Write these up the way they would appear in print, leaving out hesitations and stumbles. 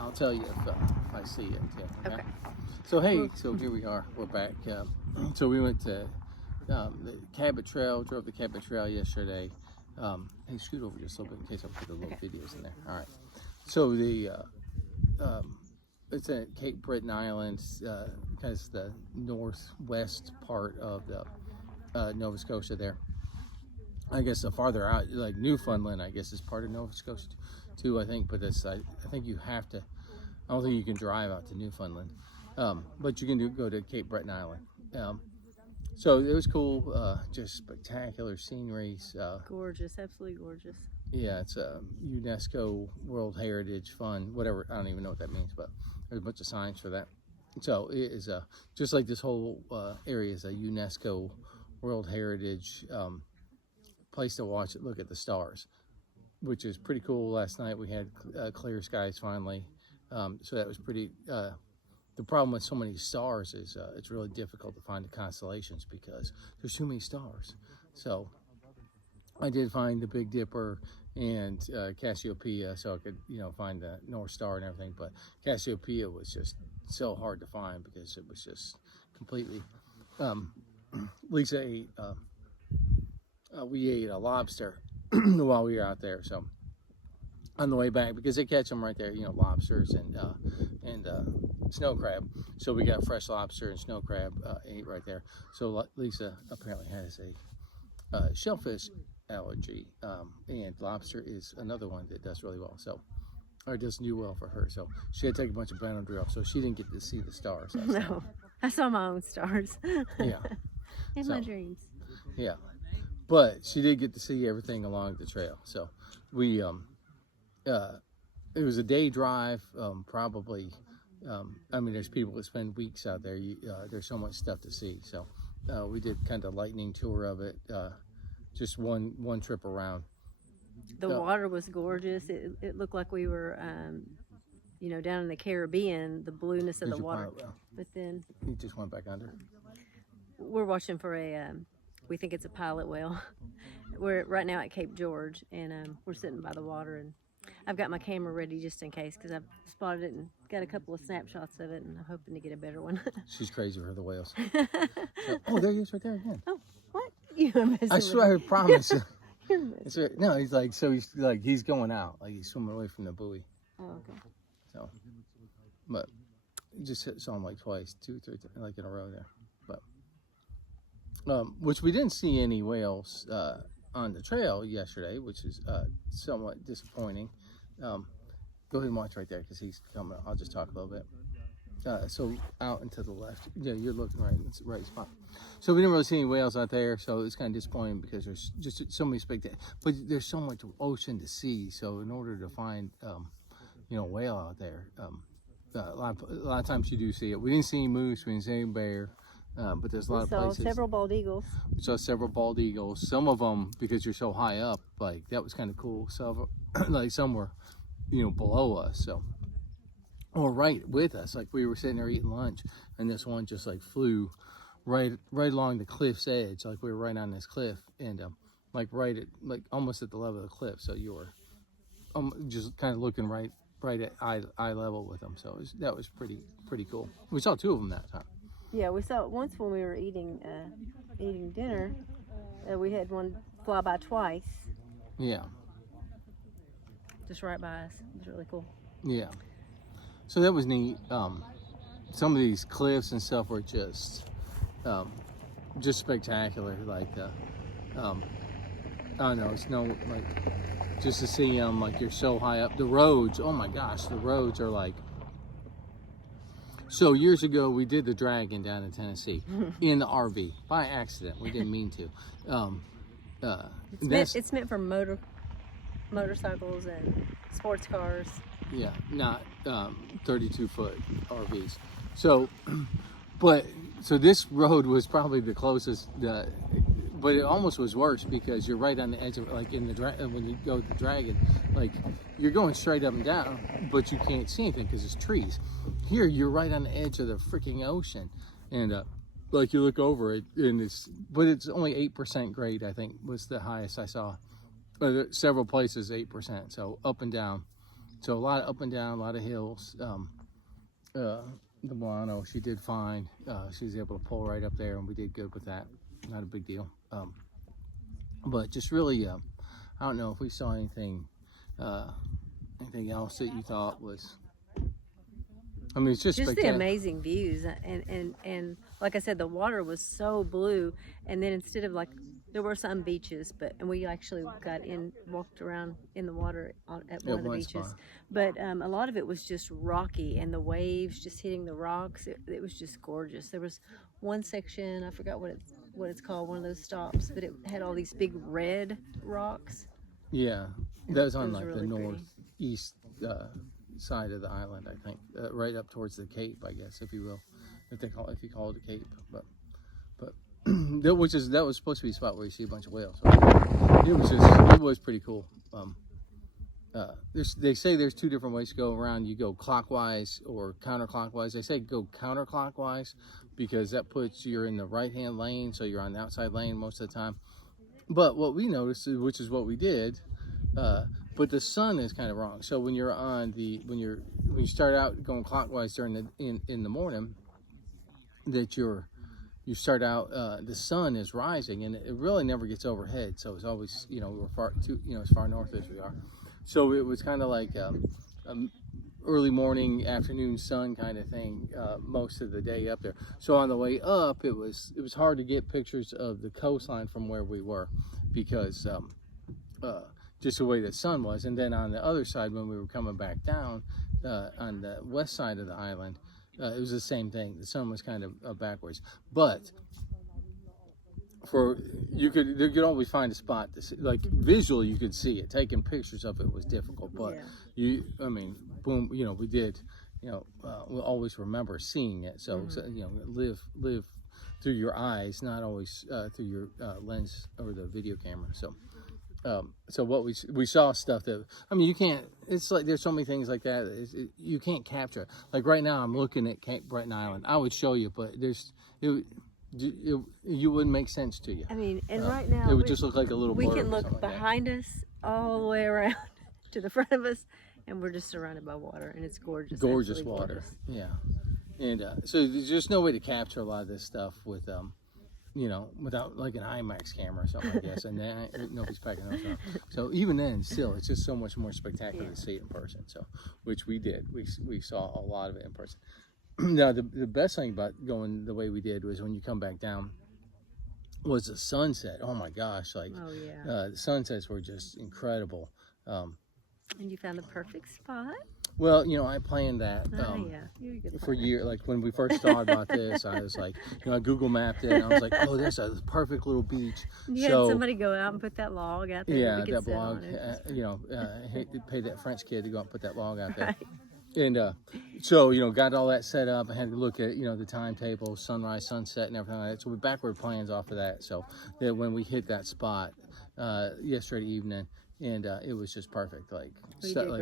I'll tell you if I see it. Yeah. Okay. So hey, so here we are. We're back. So we went to the Cabot Trail. Drove the Cabot Trail yesterday. Hey, scoot over just a little bit in case I put the little videos in there. All right. So the it's at Cape Breton Islands, kind of the northwest part of the Nova Scotia there. I guess the farther out, like Newfoundland, I guess is part of Nova Scotia too. I think, but it's I think you have to. I don't think you can drive out to Newfoundland, but you can go to Cape Breton Island. So it was cool, just spectacular sceneries. Gorgeous, absolutely gorgeous. Yeah, it's a UNESCO World Heritage Fund, whatever. I don't even know what that means, but there's a bunch of signs for that. So it is just like this whole area is a UNESCO World Heritage place to watch it, look at the stars, which is pretty cool. Last night we had clear skies finally, so that was pretty. The problem with so many stars is it's really difficult to find the constellations because there's too many stars. So I did find the Big Dipper and Cassiopeia, so I could find the North Star and everything. But Cassiopeia was just so hard to find because it was just completely. Lisa ate. We ate a lobster while we were out there. So on the way back, because they catch them right there, lobsters and snow crab. So we got fresh lobster and snow crab ate right there. So Lisa apparently has a shellfish allergy, and lobster is another one that does really well. So, or does do well for her. So she had to take a bunch of Benadryl, so she didn't get to see the stars. No, I saw my own stars. Yeah. In my dreams. Yeah, but she did get to see everything along the trail. So we it was a day drive, probably. I mean, there's people that spend weeks out there. There's so much stuff to see. So we did kind of lightning tour of it, just one trip around. The water was gorgeous. It looked like we were, down in the Caribbean, the blueness of the water. But then you just went back under. We're watching for we think it's a pilot whale. We're right now at Cape George, and we're sitting by the water, and I've got my camera ready just in case because I've spotted it and got a couple of snapshots of it, and I'm hoping to get a better one. She's crazy for the whales. So, there he is right there again. Oh, what? You I swear, I promise. You're No, he's like, he's going out, like he's swimming away from the buoy. Oh, okay. So, but you just saw him like twice, 2, 3, like in a row there. But, which we didn't see any whales on the trail yesterday, which is somewhat disappointing. Go ahead and watch right there because he's coming. I'll just talk a little bit. So out and to the left, yeah, you're looking right. It's the right spot. So we didn't really see any whales out there, so it's kind of disappointing because there's just so many spectators. But there's so much ocean to see. So in order to find, whale out there, a lot of times you do see it. We didn't see any moose. We didn't see any bear. But there's a lot of places. We saw several bald eagles. We saw several bald eagles. Some of them, because you're so high up, like that was kind of cool. So, like some were, below us. So, or right with us. Like we were sitting there eating lunch, and this one just like flew right along the cliff's edge. Like we were right on this cliff, and like almost at the level of the cliff. So you were just kind of looking right at eye level with them. So that was pretty cool. We saw 2 of them that time. Yeah, we saw it once when we were eating dinner. We had one fly by twice. Yeah. Just right by us. It was really cool. Yeah. So that was neat. Some of these cliffs and stuff were just spectacular. Like, I don't know, it's just to see them, like you're so high up. The roads, oh my gosh, the roads are like. So years ago, we did the Dragon down in Tennessee in the RV by accident. We didn't mean to. It's meant for motorcycles and sports cars. Yeah, not 32-foot RVs. So, so this road was probably the closest. But it almost was worse because you're right on the edge of it, like in the when you go to the Dragon, like you're going straight up and down, but you can't see anything because it's trees. Here, you're right on the edge of the freaking ocean, and like you look over it, and but it's only 8% grade. I think was the highest I saw. Several places 8%, so up and down, So a lot of up and down, a lot of hills. The Milano, she did fine. She was able to pull right up there, and we did good with that. Not a big deal. But just really, I don't know if we saw anything else that you thought was. I mean, it's just the amazing views, and like I said, the water was so blue. And then instead of like, there were some beaches, and we actually walked around in the water at one of the beaches. Spot. But a lot of it was just rocky, and the waves just hitting the rocks. It was just gorgeous. There was one section, I forgot what it's called, one of those stops, but it had all these big red rocks. Yeah, that was on like really the pretty. northeast side of the island, I think, right up towards the Cape, I guess, if you will, if you call it a Cape, but that was supposed to be a spot where you see a bunch of whales. So it was pretty cool. They say there's two different ways to go around. You go clockwise or counterclockwise. They say go counterclockwise because that puts you're in the right-hand lane, so you're on the outside lane most of the time. But what we noticed, which is what we did, but the sun is kind of wrong. So when you're when you start out going clockwise during in the morning, that you start out, the sun is rising, and it really never gets overhead. So it's always, we're as far north as we are. So it was kind of like early morning, afternoon sun kind of thing most of the day up there. So on the way up, it was hard to get pictures of the coastline from where we were because just the way the sun was. And then on the other side, when we were coming back down on the west side of the island, it was the same thing. The sun was kind of backwards, but you could always find a spot to see, like visually you could see it. Taking pictures of it was difficult, but boom, we did, we'll always remember seeing it. So, live through your eyes, not always through your lens or the video camera. So what we saw stuff that, you can't, it's like there's so many things like that you can't capture. Like right now I'm looking at Cape Breton Island. I would show you, but you wouldn't make sense to you. Right now it would just look like a little we blurb can look like behind us all the way around to the front of us, and we're just surrounded by water, and it's gorgeous. Gorgeous water. Gorgeous. Yeah. And so there's just no way to capture a lot of this stuff with without like an IMAX camera or something, I guess, and then nobody's packing those up. So even then, still, it's just so much more spectacular to see it in person. So, which we did. We saw a lot of it in person. Now, the best thing about going the way we did was when you come back down was the sunset. Oh my gosh! The sunsets were just incredible. And you found the perfect spot. Well, I planned that for years. Like when we first thought about this, I was like, I Google mapped it, and I was like, oh, there's a perfect little beach. You had somebody go out and put that log out there. Yeah, that log. Pay that French kid to go out and put that log out there. Right. And so got all that set up. I had to look at the timetable, sunrise, sunset, and everything like that. So we backward plans off of that. So that when we hit that spot yesterday evening. And it was just perfect, like a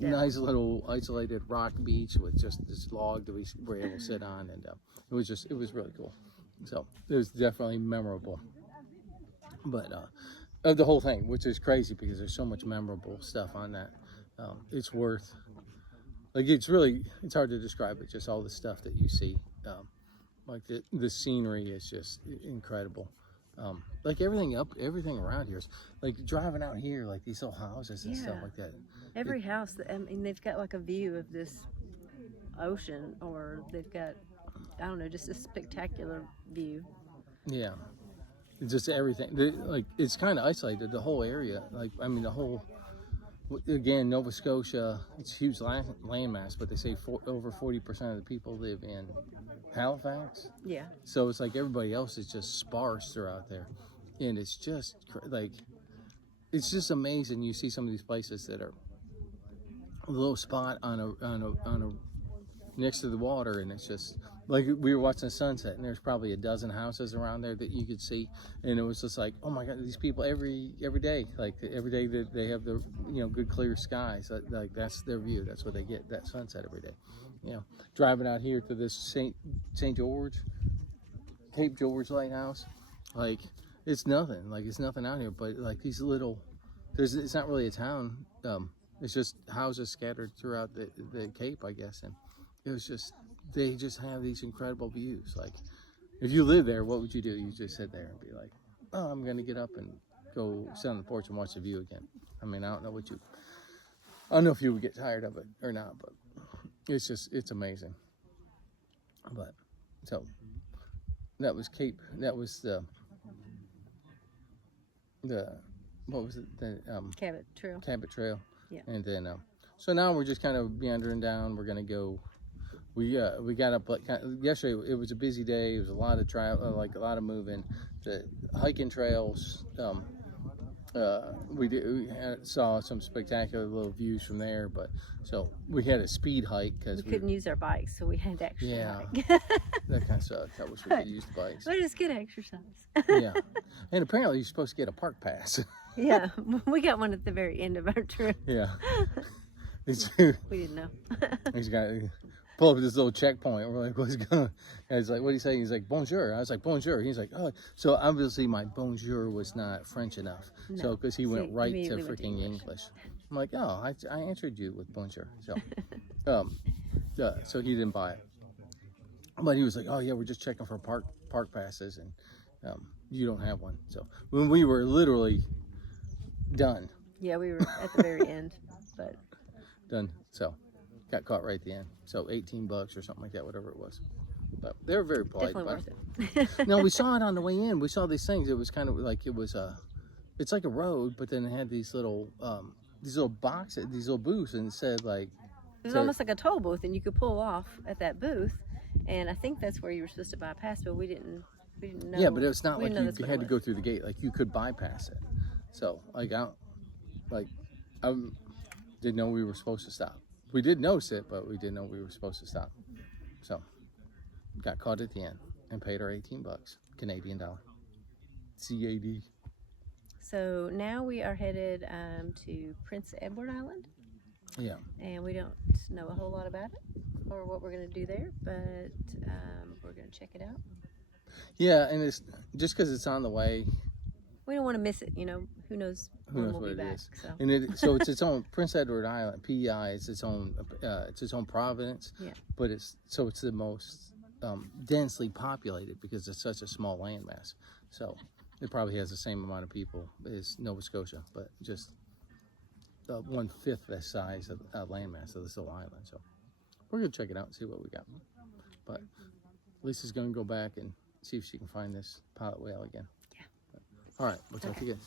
nice little isolated rock beach with just this log that we were able to sit on, and it was really cool. So it was definitely memorable. But of the whole thing, which is crazy because there's so much memorable stuff on that. It's worth, it's hard to describe it. Just all the stuff that you see, like the scenery is just incredible. Like everything around here is like driving out here, like these little houses and stuff like that. Every house, they've got like a view of this ocean, or they've got, I don't know, just a spectacular view. Yeah, just everything. It's kind of isolated, the whole area. The whole, again, Nova Scotia, it's a huge landmass, but they say over 40% of the people live in Halifax. Yeah. So it's like everybody else is just sparse throughout there, and it's just it's just amazing. You see some of these places that are a little spot on a next to the water, and it's just like we were watching the sunset, and there's probably a dozen houses around there that you could see, and it was just like, oh my God, these people every day, every day that they have the good clear skies, like that's their view. That's what they get, that sunset every day. Driving out here to this St. George, Cape George Lighthouse, it's nothing. It's nothing out here, but these little, it's not really a town. It's just houses scattered throughout the Cape, I guess. And it was just, they just have these incredible views. Like, if you live there, what would you do? You just sit there and be like, oh, I'm going to get up and go sit on the porch and watch the view again. I mean, I don't know if you would get tired of it or not, but it's amazing. But, so, that was Cape, that was what was it? The Cabot Trail. Cabot Trail. Yeah. And then, so now we're just kind of meandering down. We're gonna go. We got up like yesterday. It was a busy day. It was a lot of travel, like a lot of moving. The hiking trails. We saw some spectacular little views from there. But so we had a speed hike because we couldn't use our bikes, so we had to actually hike. That kind of sucked. I wish we could use the bikes. But it's good exercise. Yeah, and apparently you're supposed to get a park pass. Yeah, we got one at the very end of our trip. Yeah. We didn't know. He's got pull up this little checkpoint. We're like, what's going on? And he's like, what do you say? He's like, bonjour. I was like, bonjour. He's like, oh. So obviously my bonjour was not French enough. No. So because he went right to immediately went to freaking English. I'm like, oh, I answered you with bonjour. So, so he didn't buy it. But he was like, oh yeah, we're just checking for park passes, and you don't have one. So when we were literally done. Yeah, we were at the very end, but done. So got caught right at the end. So $18 or something like that, whatever it was. But they were very polite. definitely about worth it. No, we saw it on the way in. We saw these things. It was kind of like it's like a road, but then it had these little boxes, these little booths, and it said like. It was almost like a toll booth, and you could pull off at that booth, and I think that's where you were supposed to bypass, but we didn't know. Yeah, but it's not like you had to go. go through the gate. Like you could bypass it. So like I didn't know we were supposed to stop. We did notice it, but we didn't know we were supposed to stop. So got caught at the end and paid our $18 Canadian dollar. CAD. So now we are headed to Prince Edward Island. Yeah. And we don't know a whole lot about it or what we're going to do there, but we're going to check it out. Yeah, and it's just because it's on the way. We don't want to miss it, you know. Who knows when we'll be back. So. And so it's its own Prince Edward Island. PEI is its own province. Yeah. But it's the most densely populated because it's such a small landmass. So it probably has the same amount of people as Nova Scotia, but just 1/5 the size of landmass of this little island. So we're gonna check it out and see what we got. But Lisa's gonna go back and see if she can find this pilot whale again. Yeah. All right, we'll talk to you guys.